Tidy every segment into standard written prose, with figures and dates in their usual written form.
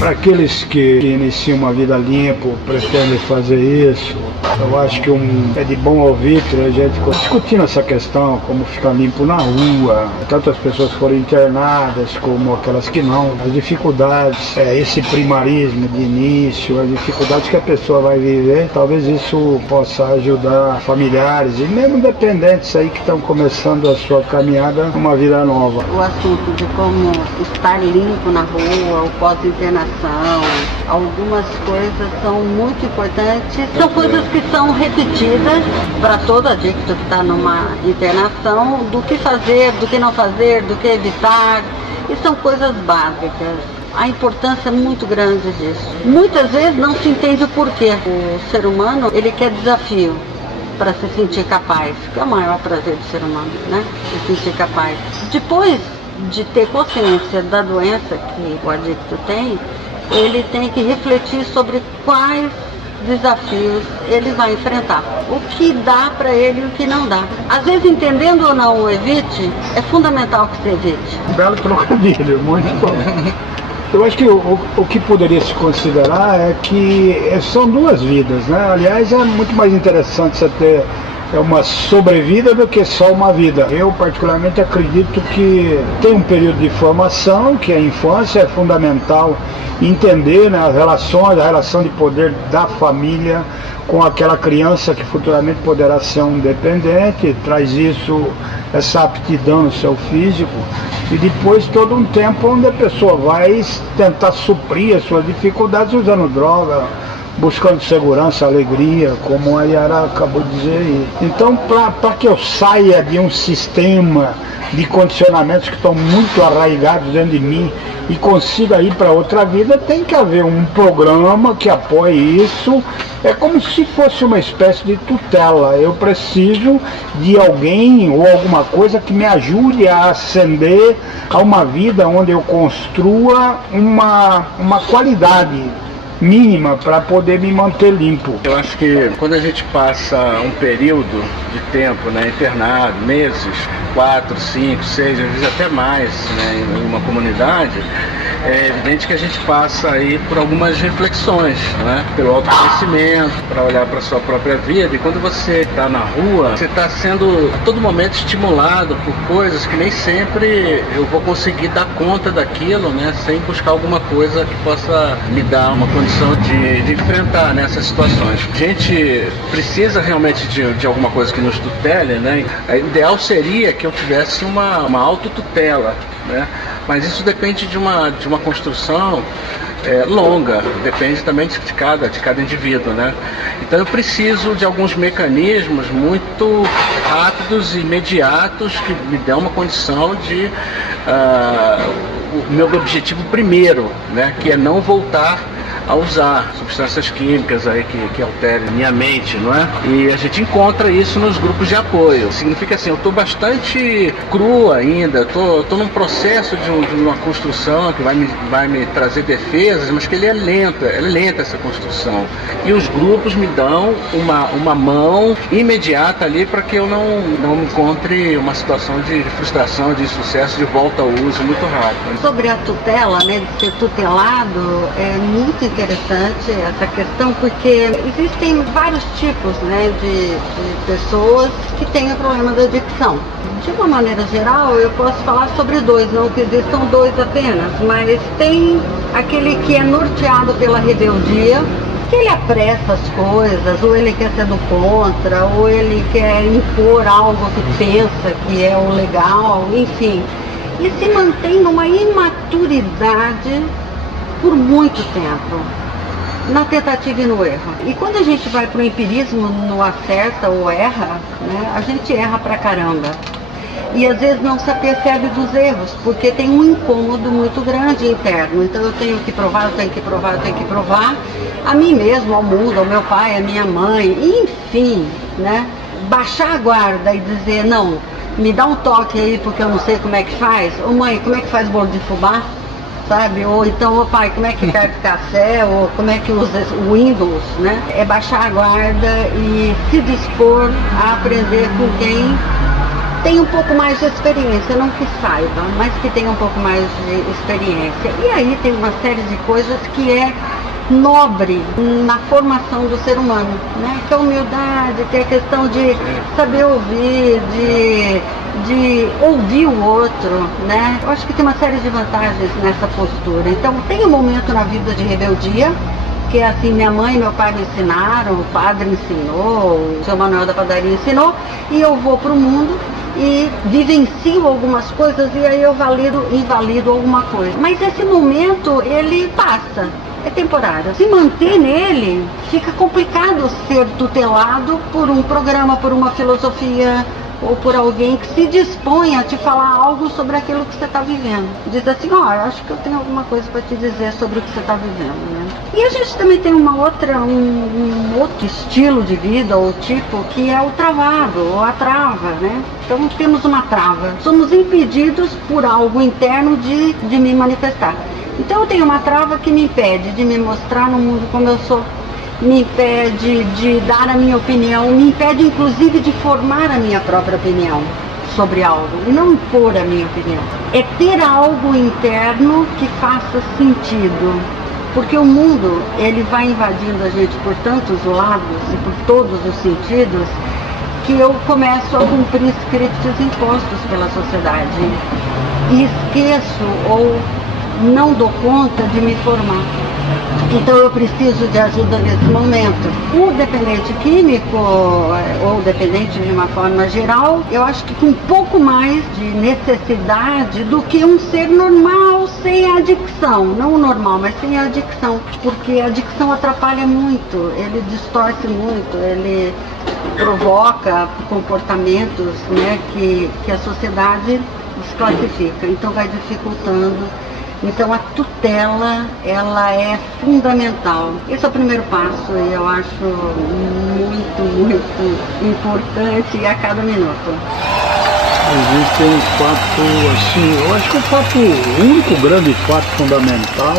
Para aqueles que iniciam uma vida limpa, pretendem fazer isso, eu acho que é de bom ouvir a gente discutindo essa questão, como ficar limpo na rua, tanto as pessoas que foram internadas como aquelas que não, as dificuldades, esse primarismo de início, as dificuldades que a pessoa vai viver, talvez isso possa ajudar familiares e mesmo dependentes aí que estão começando a sua caminhada numa vida nova. O assunto de como estar limpo na rua, o pós-internação, algumas coisas são muito importantes, são coisas que são repetidas para todo adicto que está numa internação, do que fazer, do que não fazer, do que evitar, e são coisas básicas. A importância é muito grande disso. Muitas vezes não se entende o porquê. O ser humano, ele quer desafio para se sentir capaz, que é o maior prazer do ser humano, né? Se sentir capaz. Depois de ter consciência da doença que o adicto tem, ele tem que refletir sobre quais desafios ele vai enfrentar, o que dá para ele e o que não dá. Às vezes, entendendo ou não o evite, é fundamental que se evite. Belo trocadilho, muito bom. Eu acho que o que poderia se considerar é que são duas vidas, né? Aliás, é muito mais interessante você ter uma sobrevida do que só uma vida. Eu particularmente acredito que tem um período de formação, que a infância é fundamental entender, né, as relações, a relação de poder da família com aquela criança que futuramente poderá ser um dependente, traz essa aptidão no seu físico, e depois todo um tempo onde a pessoa vai tentar suprir as suas dificuldades usando droga, buscando segurança, alegria, como a Yara acabou de dizer aí. Então, para que eu saia de um sistema de condicionamentos que estão muito arraigados dentro de mim e consiga ir para outra vida, tem que haver um programa que apoie isso. É como se fosse uma espécie de tutela. Eu preciso de alguém ou alguma coisa que me ajude a ascender a uma vida onde eu construa uma qualidade mínima para poder me manter limpo. Eu acho que quando a gente passa um período de tempo, né, internado, meses, 4, 5, 6, às vezes até mais, né, em uma comunidade, é evidente que a gente passa aí por algumas reflexões, né, pelo autoconhecimento, para olhar para a sua própria vida. E quando você está na rua, você está sendo a todo momento estimulado por coisas que nem sempre eu vou conseguir dar conta daquilo, né, sem buscar alguma coisa que possa me dar uma condição de enfrentar nessas situações. A gente precisa realmente de alguma coisa que nos tutele, né? O ideal seria que eu tivesse uma autotutela, né? Mas isso depende de uma construção longa, depende também de cada indivíduo, né? Então eu preciso de alguns mecanismos muito rápidos e imediatos que me dão uma condição de o meu objetivo primeiro, né? Que é não voltar a usar substâncias químicas aí que alterem minha mente, não é? E a gente encontra isso nos grupos de apoio. Significa assim, eu estou bastante cru ainda, estou num processo de uma construção que vai me trazer defesas, mas que ele é lenta essa construção. E os grupos me dão uma mão imediata ali para que eu não encontre uma situação de frustração, de sucesso, de volta ao uso muito rápido. Sobre a tutela, né, de ser tutelado, é muito interessante essa questão, porque existem vários tipos, né, de pessoas que têm o problema da adicção. De uma maneira geral, eu posso falar sobre dois, não que existam dois apenas, mas tem aquele que é norteado pela rebeldia, que ele apressa as coisas, ou ele quer ser do contra, ou ele quer impor algo que pensa que é o legal, enfim. E se mantém numa imaturidade por muito tempo, na tentativa e no erro. E quando a gente vai para o empirismo, não acerta ou erra, né, a gente erra pra caramba. E às vezes não se apercebe dos erros, porque tem um incômodo muito grande interno. Então eu tenho que provar, eu tenho que provar, eu tenho que provar a mim mesmo, ao mundo, ao meu pai, à minha mãe, enfim, né? Baixar a guarda e dizer, não, me dá um toque aí porque eu não sei como é que faz. Ô mãe, como é que faz bolo de fubá? Sabe? Ou então, ô pai, como é que bebe café? Ou como é que usa o Windows, né? É baixar a guarda e se dispor a aprender com quem tem um pouco mais de experiência, não que saiba, mas que tem um pouco mais de experiência. E aí tem uma série de coisas que é nobre na formação do ser humano, né? Que é a humildade, que é a questão de saber ouvir, de ouvir o outro, né? Eu acho que tem uma série de vantagens nessa postura. Então tem um momento na vida de rebeldia, que é assim, minha mãe e meu pai me ensinaram, o padre ensinou, o seu Manuel da padaria ensinou, e eu vou para o mundo e vivencio algumas coisas e aí eu invalido alguma coisa. Mas esse momento, ele passa, é temporário. Se manter nele, fica complicado ser tutelado por um programa, por uma filosofia, ou por alguém que se dispõe a te falar algo sobre aquilo que você está vivendo. Diz assim, ó, eu acho que eu tenho alguma coisa para te dizer sobre o que você está vivendo, né? E a gente também tem um outro estilo de vida, ou tipo, que é o travado, ou a trava, né? Então temos uma trava. Somos impedidos por algo interno de me manifestar. Então eu tenho uma trava que me impede de me mostrar no mundo como eu sou, me impede de dar a minha opinião, me impede inclusive de formar a minha própria opinião sobre algo, e não impor a minha opinião. É ter algo interno que faça sentido, porque o mundo, ele vai invadindo a gente por tantos lados e por todos os sentidos, que eu começo a cumprir scripts impostos pela sociedade e esqueço ou não dou conta de me formar. Então eu preciso de ajuda nesse momento. O dependente químico, ou dependente de uma forma geral, eu acho que com um pouco mais de necessidade do que um ser normal sem adicção. Não o normal, mas sem a adicção. Porque a adicção atrapalha muito, ele distorce muito, ele provoca comportamentos, né, que a sociedade desclassifica. Então vai dificultando. Então a tutela, ela é fundamental. Esse é o primeiro passo e eu acho muito importante a cada minuto. Existe um fato, assim, eu acho que o único grande fato fundamental,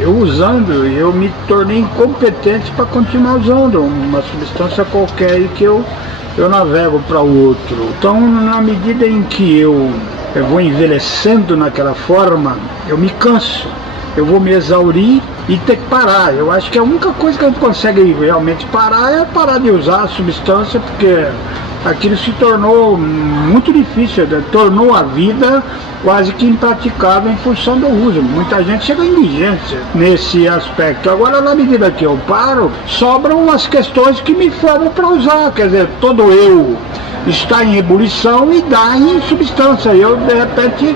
eu usando, eu me tornei incompetente para continuar usando uma substância qualquer e que eu navego para o outro. Então, na medida em que eu vou envelhecendo naquela forma, eu me canso, eu vou me exaurir e ter que parar. Eu acho que a única coisa que a gente consegue realmente parar é parar de usar a substância, porque aquilo se tornou muito difícil, tornou a vida quase que impraticável em função do uso. Muita gente chega à indigência nesse aspecto. Agora, na medida que eu paro, sobram as questões que me formam para usar, quer dizer, todo eu está em ebulição e dá em substância. Eu, de repente,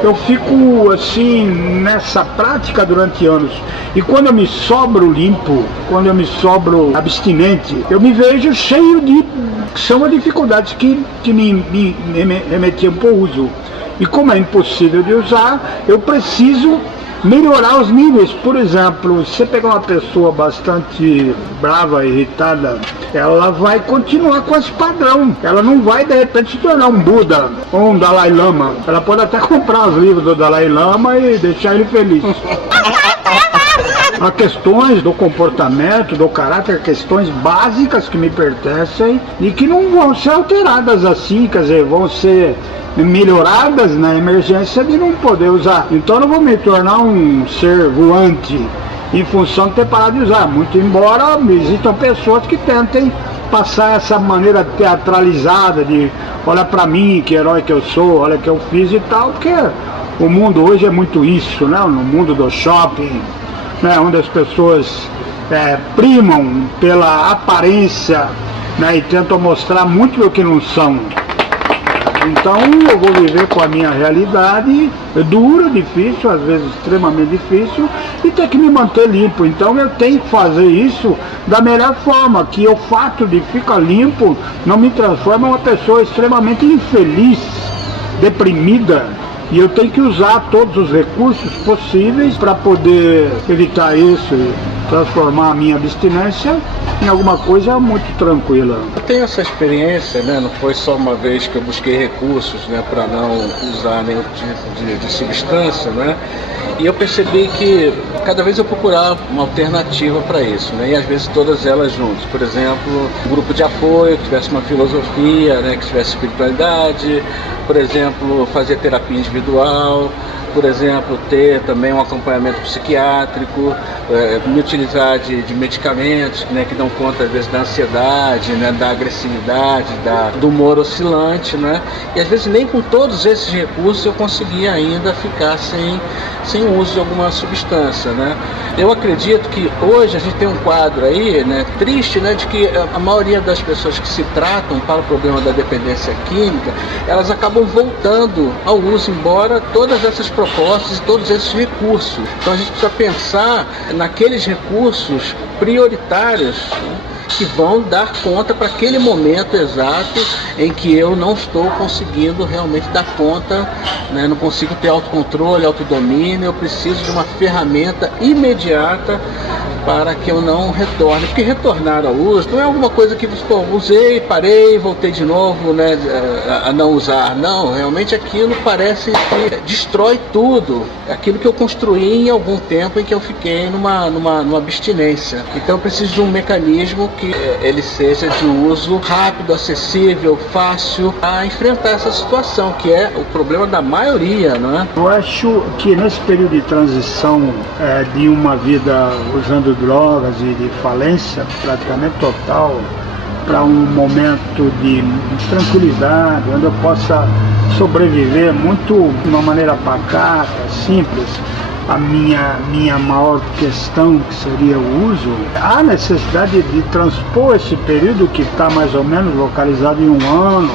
eu fico assim nessa prática durante anos. E quando eu me sobro limpo, quando eu me sobro abstinente, eu me vejo cheio de... São as dificuldades que me remetiam para o uso. E como é impossível de usar, eu preciso melhorar os níveis. Por exemplo, se você pegar uma pessoa bastante brava, irritada, ela vai continuar com esse padrão. Ela não vai, de repente, se tornar um Buda ou um Dalai Lama. Ela pode até comprar os livros do Dalai Lama e deixar ele feliz. Há questões do comportamento, do caráter, questões básicas que me pertencem e que não vão ser alteradas assim, quer dizer, vão ser melhoradas na emergência de não poder usar. Então eu não vou me tornar um ser voante em função de ter parado de usar, muito embora existam pessoas que tentem passar essa maneira teatralizada de olha pra mim, que herói que eu sou, olha que eu fiz e tal, porque o mundo hoje é muito isso, né? No mundo do shopping, né? Onde as pessoas primam pela aparência, né? E tentam mostrar muito do que não são. Então eu vou viver com a minha realidade, dura, difícil, às vezes extremamente difícil, e ter que me manter limpo. Então eu tenho que fazer isso da melhor forma, que o fato de ficar limpo não me transforma em uma pessoa extremamente infeliz, deprimida, E eu tenho que usar todos os recursos possíveis para poder evitar isso e transformar a minha abstinência em alguma coisa muito tranquila. Eu tenho essa experiência, né? Não foi só uma vez que eu busquei recursos, né, para não usar nenhum tipo de substância, né? E eu percebi que cada vez eu procurava uma alternativa para isso, né? E às vezes todas elas juntas. Por exemplo, um grupo de apoio que tivesse uma filosofia, né, que tivesse espiritualidade, por exemplo, fazer terapia individual, por exemplo, ter também um acompanhamento psiquiátrico, me utilizar de medicamentos, né, que dão conta às vezes da ansiedade, né, da agressividade, do humor oscilante, né? E às vezes nem com todos esses recursos eu conseguia ainda ficar sem o uso de alguma substância, né? Eu acredito que hoje a gente tem um quadro aí, né, triste, né, de que a maioria das pessoas que se tratam para o problema da dependência química, elas acabam voltando ao uso, embora todas essas propostas e todos esses recursos. Então a gente precisa pensar naqueles recursos prioritários, né, que vão dar conta para aquele momento exato em que eu não estou conseguindo realmente dar conta, né? Não consigo ter autocontrole, autodomínio, eu preciso de uma ferramenta imediata para que eu não retorne, porque retornar ao uso não é alguma coisa que usei, parei, voltei de novo, né, a não usar. Não, realmente aquilo parece que destrói tudo, aquilo que eu construí em algum tempo em que eu fiquei numa abstinência. Então eu preciso de um mecanismo que ele seja de uso rápido, acessível, fácil, a enfrentar essa situação, que é o problema da maioria, não é? Eu acho que nesse período de transição de uma vida usando drogas e de falência praticamente total para um momento de tranquilidade, onde eu possa sobreviver muito de uma maneira pacata, simples, a minha maior questão, que seria o uso, há necessidade de transpor esse período que está mais ou menos localizado em um ano,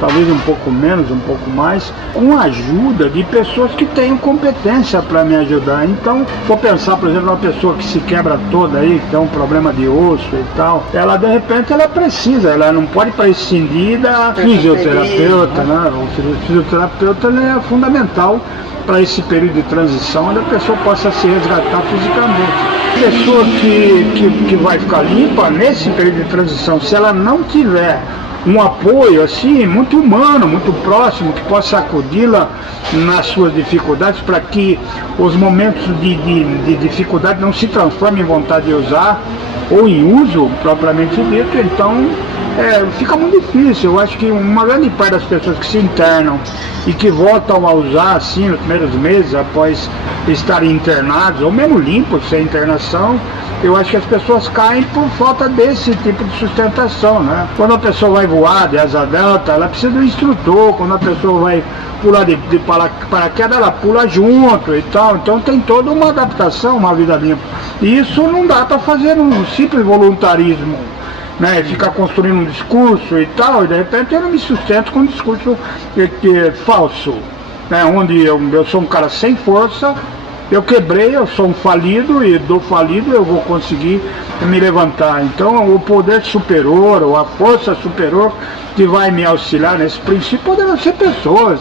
talvez um pouco menos, um pouco mais, com a ajuda de pessoas que tenham competência para me ajudar. Então, vou pensar, por exemplo, uma pessoa que se quebra toda aí, que tem um problema de osso e tal, ela de repente ela precisa, ela não pode prescindir da fisioterapeuta, né? O fisioterapeuta é fundamental para esse período de transição, onde a pessoa possa se resgatar fisicamente. A pessoa que vai ficar limpa nesse período de transição, se ela não tiver um apoio assim, muito humano, muito próximo, que possa acudi-la nas suas dificuldades, para que os momentos de dificuldade não se transformem em vontade de usar, ou em uso propriamente dito. Então fica muito difícil. Eu acho que uma grande parte das pessoas que se internam e que voltam a usar assim nos primeiros meses após estarem internados, ou mesmo limpos sem internação, eu acho que as pessoas caem por falta desse tipo de sustentação, né? Quando a pessoa vai voar de asa delta, ela precisa de um instrutor. Quando a pessoa vai pular de paraquedas, ela pula junto e tal. Então tem toda uma adaptação, uma vida limpa. E isso não dá para fazer um simples voluntarismo, né? Ficar construindo um discurso e tal, e de repente eu não me sustento com um discurso falso, né? Onde eu sou um cara sem força. Eu quebrei, eu sou um falido, e do falido eu vou conseguir me levantar. Então o poder superior, ou a força superior que vai me auxiliar nesse princípio, poderão ser pessoas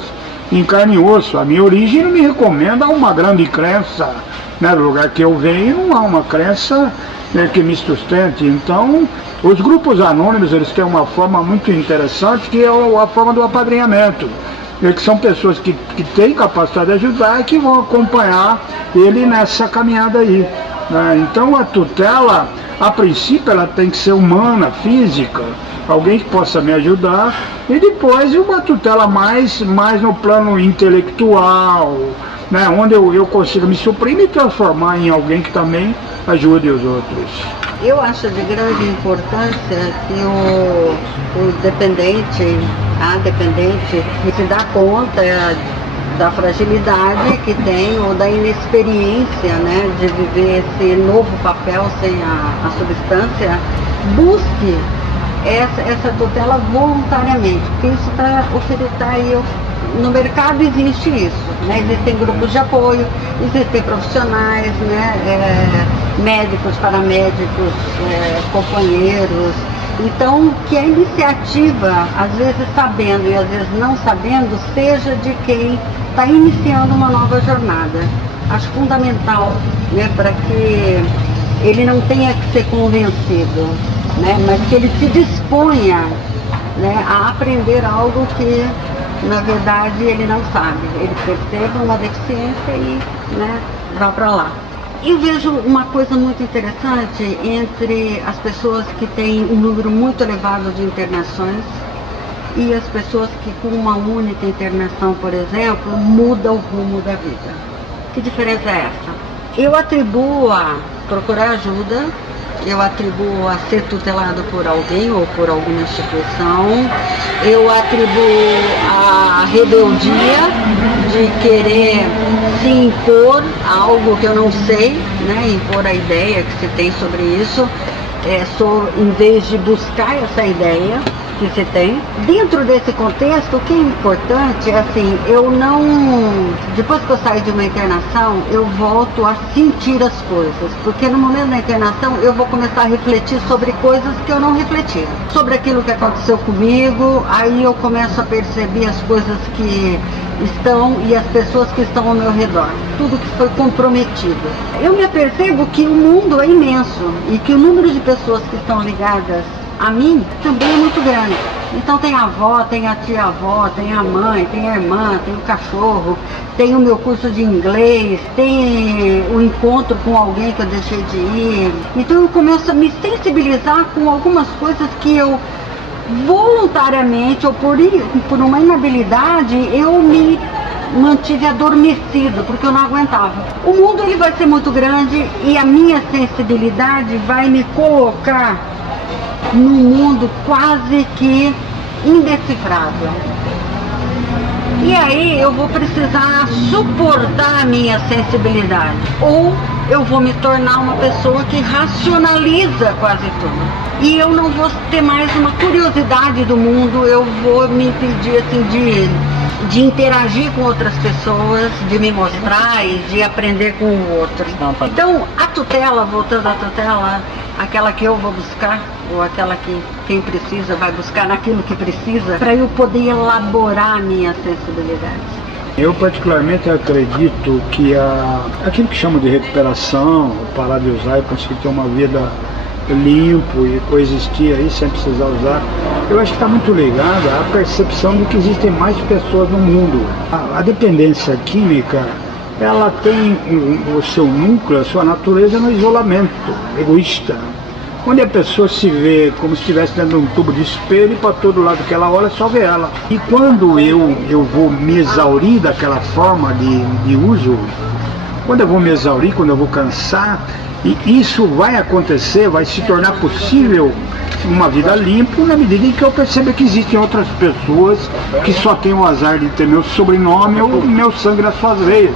em carne e osso. A minha origem não me recomenda uma grande crença, né? Do lugar que eu venho não há uma crença, né, que me sustente. Então os grupos anônimos, eles têm uma forma muito interessante, que é a forma do apadrinhamento, que são pessoas que têm capacidade de ajudar e que vão acompanhar ele nessa caminhada aí, né? Então a tutela, a princípio, ela tem que ser humana, física, alguém que possa me ajudar, e depois uma tutela mais no plano intelectual, né? Onde eu consiga me suprir e me transformar em alguém que também ajude os outros. Eu acho de grande importância que o dependente, a dependente, se dá conta da fragilidade que tem, ou da inexperiência, né, de viver esse novo papel sem a substância, busque essa tutela voluntariamente, porque isso está aí. No mercado existe isso, né? Existem grupos de apoio, existem profissionais, né? Médicos, paramédicos, companheiros, Então, que a iniciativa, às vezes sabendo e às vezes não sabendo, seja de quem está iniciando uma nova jornada. Acho fundamental, né, para que ele não tenha que ser convencido, né, mas que ele se disponha, né, a aprender algo que, na verdade, ele não sabe. Ele perceba uma deficiência e, né, vá para lá. Eu vejo uma coisa muito interessante entre as pessoas que têm um número muito elevado de internações e as pessoas que com uma única internação, por exemplo, mudam o rumo da vida. Que diferença é essa? Eu atribuo a procurar ajuda, eu atribuo a ser tutelado por alguém ou por alguma instituição, eu atribuo a rebeldia de querer se impor algo que eu não sei, né, impor a ideia que se tem sobre isso, em vez de buscar essa ideia que se tem. Dentro desse contexto, o que é importante é assim, depois que eu saio de uma internação, eu volto a sentir as coisas, porque no momento da internação eu vou começar a refletir sobre coisas que eu não refletia, sobre aquilo que aconteceu comigo, aí eu começo a perceber as coisas que estão e as pessoas que estão ao meu redor, tudo que foi comprometido. Eu me apercebo que o mundo é imenso e que o número de pessoas que estão ligadas a mim também é muito grande. Então tem a avó, tem a tia-avó, tem a mãe, tem a irmã, tem o cachorro, tem o meu curso de inglês, tem o encontro com alguém que eu deixei de ir. Então eu começo a me sensibilizar com algumas coisas que eu voluntariamente ou por uma inabilidade eu me mantive adormecido, porque eu não aguentava. O mundo ele vai ser muito grande e a minha sensibilidade vai me colocar num mundo quase que indecifrável. E aí eu vou precisar suportar a minha sensibilidade, ou eu vou me tornar uma pessoa que racionaliza quase tudo. E eu não vou ter mais uma curiosidade do mundo, eu vou me impedir assim, de interagir com outras pessoas, de me mostrar e de aprender com o outro. Então, a tutela, voltando à tutela, aquela que eu vou buscar, ou aquela que quem precisa vai buscar naquilo que precisa, para eu poder elaborar a minha sensibilidade. Eu particularmente acredito que aquilo que chamam de recuperação, parar de usar e conseguir ter uma vida limpo e coexistir aí sem precisar usar, eu acho que está muito ligada à percepção de que existem mais pessoas no mundo. A dependência química, ela tem o seu núcleo, a sua natureza no isolamento egoísta, onde a pessoa se vê como se estivesse dentro de um tubo de espelho e para todo lado que ela olha só vê ela. E quando eu vou me exaurir daquela forma de uso, quando eu vou me exaurir, quando eu vou cansar, e isso vai acontecer, vai se tornar possível uma vida limpa na medida em que eu percebo que existem outras pessoas que só têm o azar de ter meu sobrenome ou meu sangue nas suas veias.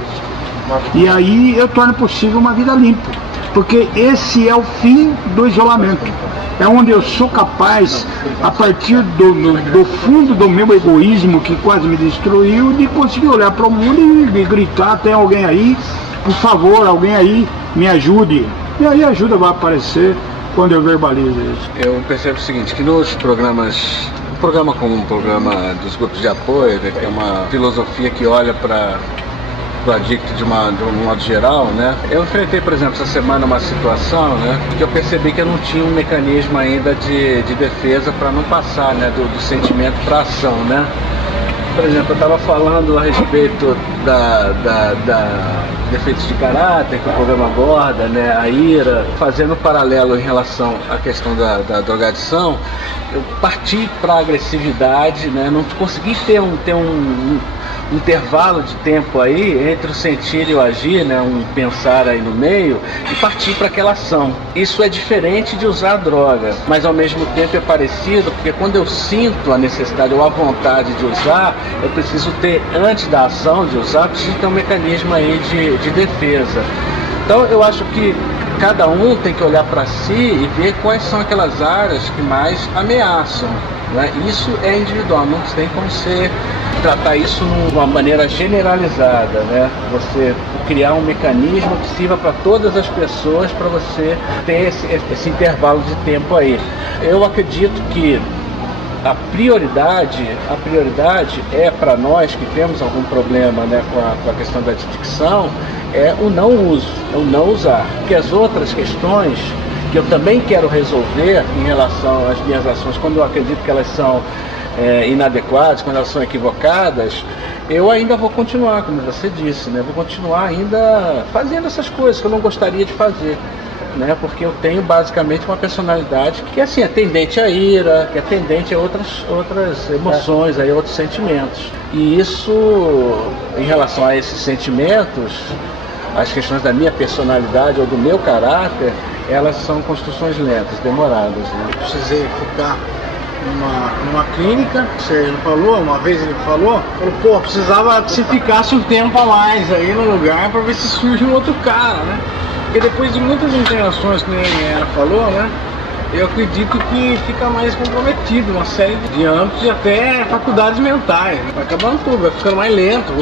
E aí eu torno possível uma vida limpa, porque esse é o fim do isolamento. É onde eu sou capaz, a partir do fundo do meu egoísmo que quase me destruiu, de conseguir olhar para o mundo e gritar: tem alguém aí, por favor, alguém aí, me ajude. E aí a ajuda vai aparecer quando eu verbalizo isso. Eu percebo o seguinte, que nos programas, um programa como um programa dos grupos de apoio, né, que é uma filosofia que olha para o adicto de um modo geral, né? Eu enfrentei, por exemplo, essa semana uma situação, né, que eu percebi que eu não tinha um mecanismo ainda de defesa para não passar, né, do sentimento para a ação, né? Por exemplo, eu estava falando a respeito da defeitos de caráter que o programa aborda, né, a ira, fazendo um paralelo em relação à questão da drogadição, eu parti para a agressividade, né, não consegui ter um intervalo de tempo aí entre o sentir e o agir, né, um pensar aí no meio, e partir para aquela ação. Isso é diferente de usar a droga, mas ao mesmo tempo é parecido, porque quando eu sinto a necessidade ou a vontade de usar, eu preciso ter, antes da ação de usar, preciso ter um mecanismo aí de defesa. Então eu acho que cada um tem que olhar para si e ver quais são aquelas áreas que mais ameaçam, né? Isso é individual, não tem como você tratar isso de uma maneira generalizada, né? Você criar um mecanismo que sirva para todas as pessoas, para você ter esse intervalo de tempo aí. Eu acredito que a prioridade é para nós que temos algum problema, né, com a questão da dicção, é o não uso, é o não usar. Porque as outras questões que eu também quero resolver em relação às minhas ações, quando eu acredito que elas são inadequadas, quando elas são equivocadas, eu ainda vou continuar, como você disse, né? Vou continuar ainda fazendo essas coisas que eu não gostaria de fazer, né? Porque eu tenho basicamente uma personalidade que assim, é tendente à ira, que é tendente a outras emoções, a outros sentimentos. E isso, em relação a esses sentimentos, as questões da minha personalidade ou do meu caráter, elas são construções lentas, demoradas, né? Eu precisei ficar numa clínica, ele falou, uma vez ele falou, pô, precisava que você ficasse um tempo a mais aí no lugar para ver se surge um outro cara, né? Porque depois de muitas internações, que nem ela falou, né? Eu acredito que fica mais comprometido uma série de âmbitos e até faculdades mentais. Vai acabando tudo, vai ficando mais lento.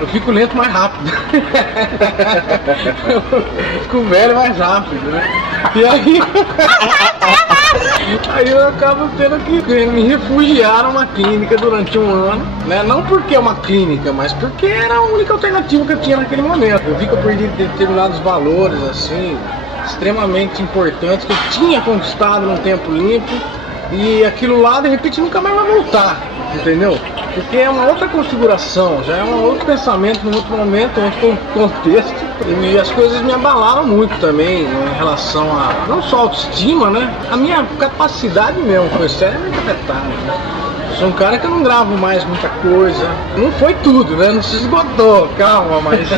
Eu fico lento mais rápido. Eu fico velho mais rápido, né? E aí eu acabo tendo que me refugiar numa clínica durante um ano, né? Não porque é uma clínica, mas porque era a única alternativa que eu tinha naquele momento. Eu vi que eu perdi determinados valores, assim, extremamente importantes, que eu tinha conquistado num tempo limpo, e aquilo lá de repente nunca mais vai voltar, entendeu? Porque é uma outra configuração, já é um outro pensamento, num outro momento, um outro contexto, e as coisas me abalaram muito também, né, em relação a não só a autoestima, né? A minha capacidade mesmo foi seriamente afetada, né? Sou um cara que eu não gravo mais muita coisa. Não foi tudo, né? Não se esgotou, calma, mas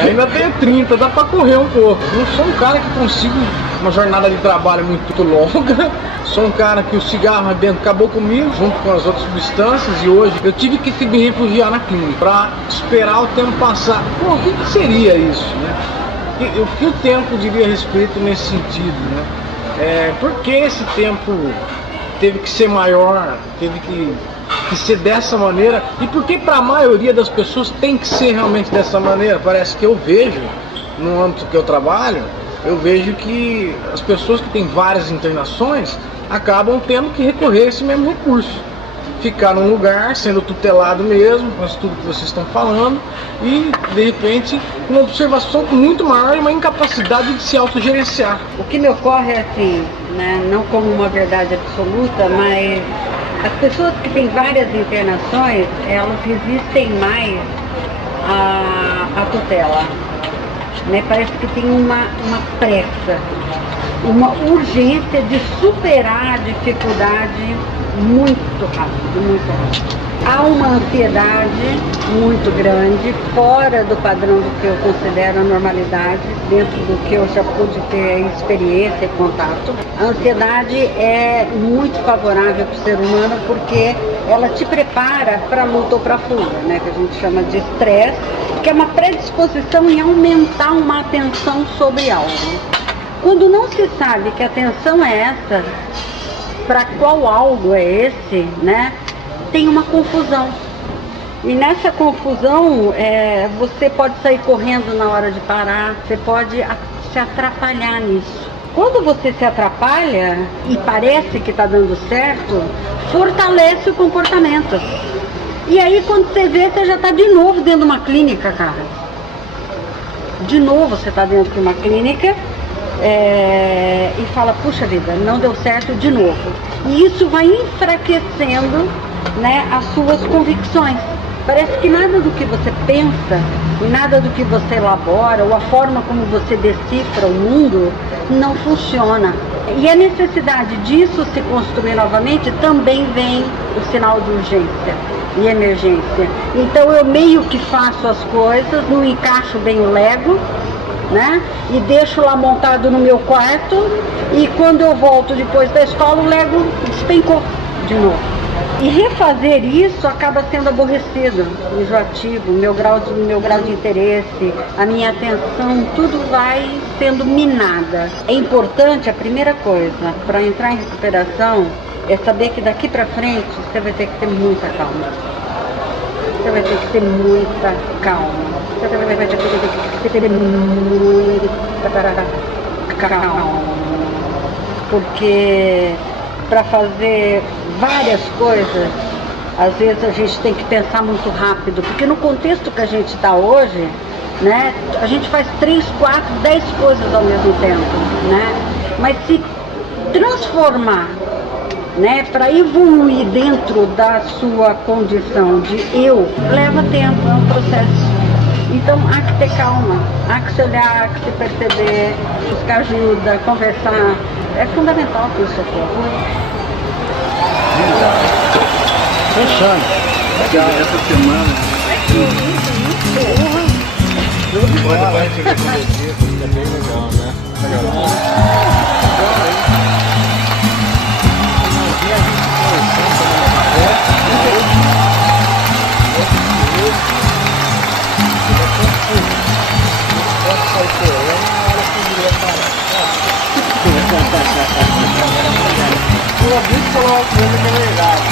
ainda tenho 30, dá pra correr um pouco. Não sou um cara que consigo uma jornada de trabalho muito longa. Sou um cara que o cigarro acabou comigo, junto com as outras substâncias, e hoje eu tive que me refugiar na clínica pra esperar o tempo passar. Pô, o que seria isso, né? O que o tempo diria a respeito nesse sentido, né? Por que esse tempo teve que ser maior, teve que ser dessa maneira, e por que para a maioria das pessoas tem que ser realmente dessa maneira? Parece que eu vejo, no âmbito que eu trabalho, eu vejo que as pessoas que têm várias internações acabam tendo que recorrer a esse mesmo recurso. Ficar num lugar, sendo tutelado mesmo, com tudo que vocês estão falando, e de repente uma observação muito maior e uma incapacidade de se autogerenciar. O que me ocorre é assim, né, não como uma verdade absoluta, mas as pessoas que têm várias internações, elas resistem mais à tutela, né? Parece que tem uma pressa, uma urgência de superar a dificuldade muito rápido, muito rápido. Há uma ansiedade muito grande, fora do padrão do que eu considero a normalidade, dentro do que eu já pude ter experiência e contato. A ansiedade é muito favorável para o ser humano porque ela te prepara para a luta ou para a fuga, né, que a gente chama de estresse, que é uma predisposição em aumentar uma atenção sobre algo. Quando não se sabe que a atenção é essa, para qual algo é esse, né? Tem uma confusão. E nessa confusão, você pode sair correndo na hora de parar, você pode se atrapalhar nisso. Quando você se atrapalha e parece que está dando certo, fortalece o comportamento. E aí quando você vê, você já está de novo dentro de uma clínica, cara. De novo você está dentro de uma clínica. E fala, puxa vida, não deu certo de novo. E isso vai enfraquecendo, né, as suas convicções. Parece que nada do que você pensa, nada do que você elabora, ou a forma como você decifra o mundo, não funciona. E a necessidade disso se construir novamente também vem o sinal de urgência e emergência. Então eu meio que faço as coisas, não encaixo bem o Lego, né? E deixo lá montado no meu quarto, e quando eu volto depois da escola, o Lego despencou de novo. E refazer isso acaba sendo aborrecido, enjoativo, meu grau de interesse, a minha atenção, tudo vai sendo minada. É importante, a primeira coisa, para entrar em recuperação, é saber que daqui para frente você vai ter que ter muita calma. Você vai ter que ter muita calma. Você vai ter que ter muita calma. Porque para fazer várias coisas, às vezes a gente tem que pensar muito rápido. Porque no contexto que a gente está hoje, né, a gente faz 3, 4, 10 coisas ao mesmo tempo, né? Mas se transformar, né, para evoluir dentro da sua condição de eu, leva tempo, é um processo. Então há que ter calma, há que se olhar, há que se perceber, buscar ajuda, conversar. É fundamental para o socorro. Fechando. Essa semana. Quando vai te ver com isso, é bem legal, né? Eu ouvi falar uma coisa que é verdade.